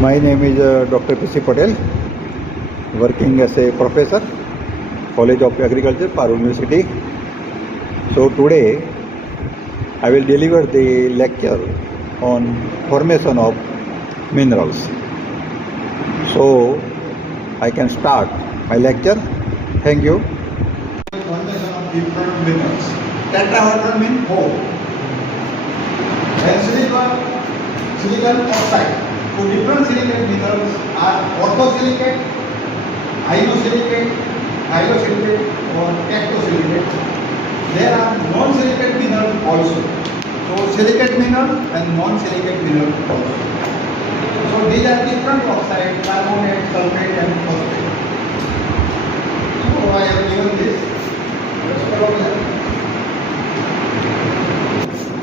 My name is Dr. P.C. Patel, working as a professor, College of Agriculture, Parul University. So today I will deliver the lecture on formation of minerals. So I can start my lecture. Thank you. Formation of different minerals. Tetrahedral means four. And silicon oxide. So different silicate minerals are orthosilicate, inosilicate, hyalosilicate or ectosilicate. There are non-silicate minerals also. So silicate mineral and non-silicate mineral also. So these are different oxides: carbonate, sulfate and phosphate. So I have given this. Let's follow here.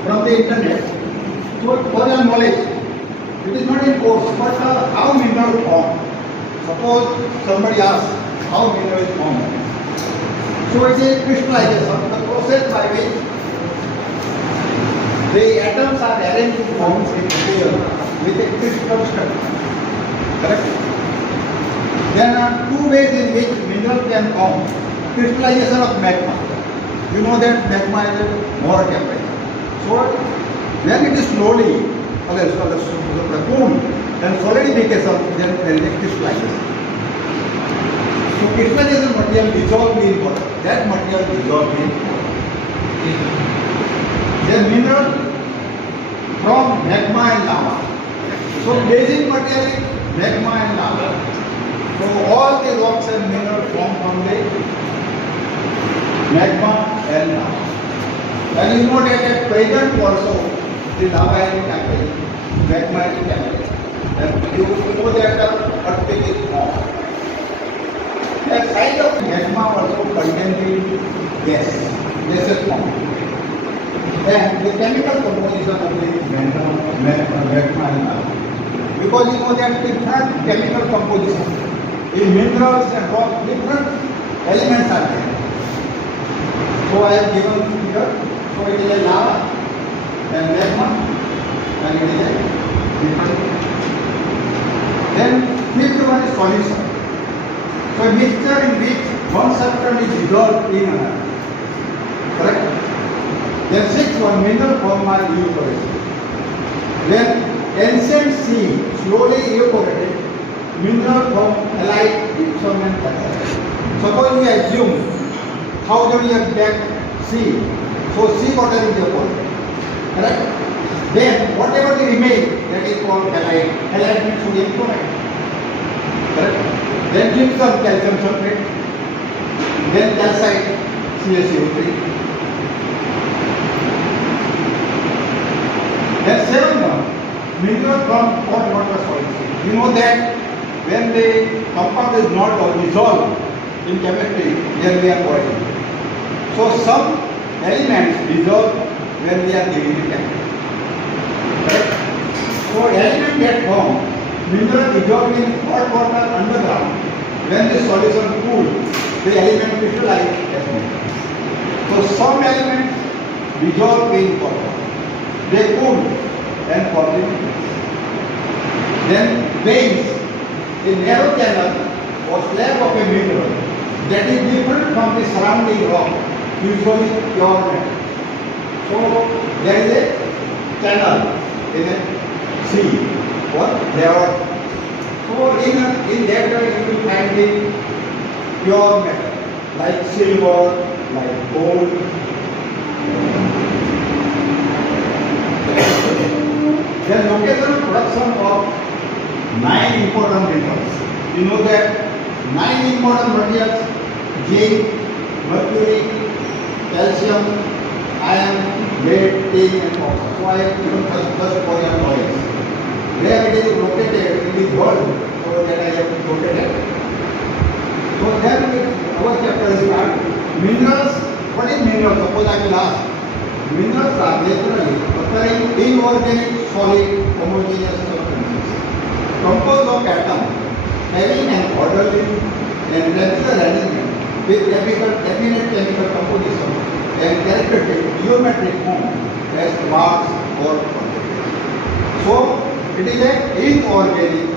From the internet. So for your knowledge, it is not in course, but how mineral form. Suppose somebody asks how mineral is formed. So it is crystallization, the process by which the atoms are arranged to form a material with a crystal structure. Correct? There are two ways in which mineral can form. Crystallization of magma. You know that magma is a more temperature. So when it is slowly cooled, then solidification, then there is a crystallization. So crystallization material dissolved in water. That material dissolved in water. The mineral from magma and lava. So basic material is magma and lava. So all the rocks and minerals formed from the magma and lava. And you know that at present also the lava is temperature, magma is temperature. And you know that the earthquake is formed. The side of magma also contains the gases form. And the chemical composition of the magma and lava. Because you know that different chemical composition in minerals and rock, different elements are there. So I have given here. So it is a lava and magma and it is a different. Then fifth one is solution. So a mixture in which one substance is dissolved in another. Correct? Then sixth one, mineral form are evaporated. When ancient sea slowly evaporated, mineral form alike gypsum and Patel. Suppose we assume 1000 years back sea, so sea water is evaporated. Correct? Then whatever the remains, that is called halite. Halite means sodium chloride. Correct? Then gypsum, calcium sulfate. Then calcite, CaCO3. Then seventh one, mineral from hot water solids. You know that when the compound is not dissolved in chemistry, then we are boiling. So some elements dissolve when we are giving it chemistry. Right? So element get formed, mineral dissolved in hot water underground. When the solution cooled, the element crystallized as mineral. So some elements dissolve in hot water. They cool and form the minerals. Then veins, a narrow channel or slab of a mineral that is different from the surrounding rock, usually pure metal. So there is a channel in a sea or there. So in that you will find the pure metal like silver, like gold. Then location of production of 9 important minerals. You know that 9 important materials: zinc, mercury, calcium, iron, lead, tin and copper. So I have given just for your knowledge. Where it is located in the world, so that I have located. So then our chapter is called minerals. What is mineral? Suppose I will ask. Minerals are naturally occurring inorganic solid homogeneous substances composed of atoms having an orderly and regular arrangement with definite chemical composition and characteristic geometric form as parts or quantities. So it is an inorganic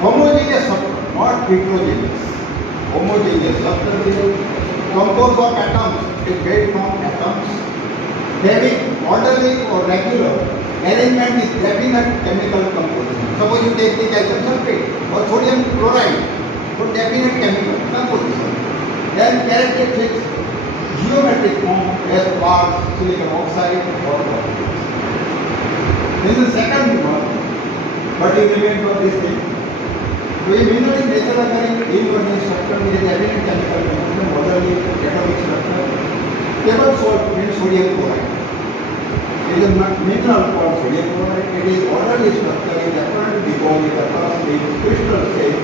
homogeneous structure, not heterogeneous. Homogeneous structure is composed of atoms, it is made from atoms, having orderly or regular arrangement with definite chemical composition. Suppose you take the calcium sulfate or sodium chloride for definite chemical composition. Then characteristics geometric form as quartz, silicon oxide or orthoclase. This is the second one, but you remember this thing. So a mineral in nature occurring inorganic structure with a definite chemical composition, orderly atomic structure. Table salt means sodium chloride. It is a mineral called sodium chloride. It is orderly structure is apparent because it occurs in crystal shape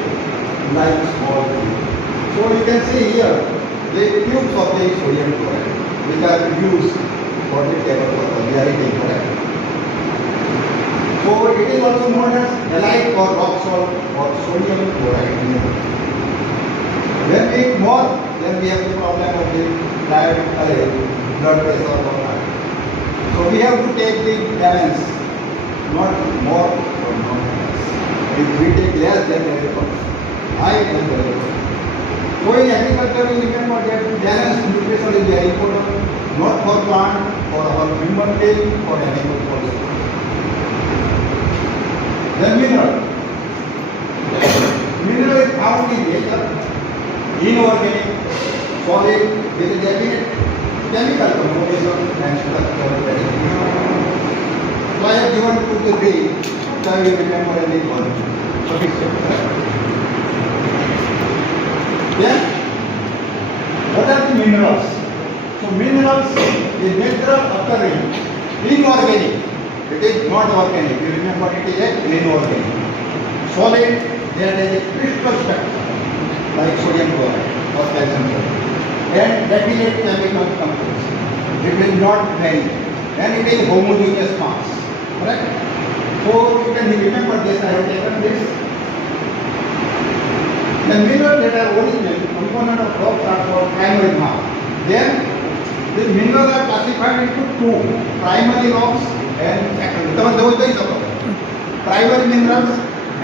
like small tube. So you can see here the tubes of the sodium chloride which are used for the table purpose. They are incorrect. So it is also known as halite or rock salt or sodium chloride. When we eat more, then we have the problem of the diabetic blood pressure or not. So we have to take the balance, not more or not less. If we take less, then there is a problem. High, then there is a problem. So in agriculture, we remember that balanced nutrition is very important, not for plant, for our human being, for animals also. Then mineral. Mineral is found in nature, inorganic, solid, with a definite chemical composition and structure. So I have given 2 to 3, so I will remember only one. Then, what are the minerals? So minerals is natural occurring inorganic. It is not organic. You remember it is inorganic. Solid, there is a crystal structure like sodium chloride or calcium chloride. And definite chemical composition. It will not vary. And it is homogeneous mass. Correct? So you can remember this. I have taken this. The minerals that are original component of rocks are called primary mass. Then these minerals are classified into 2: primary rocks and secondary. Primary minerals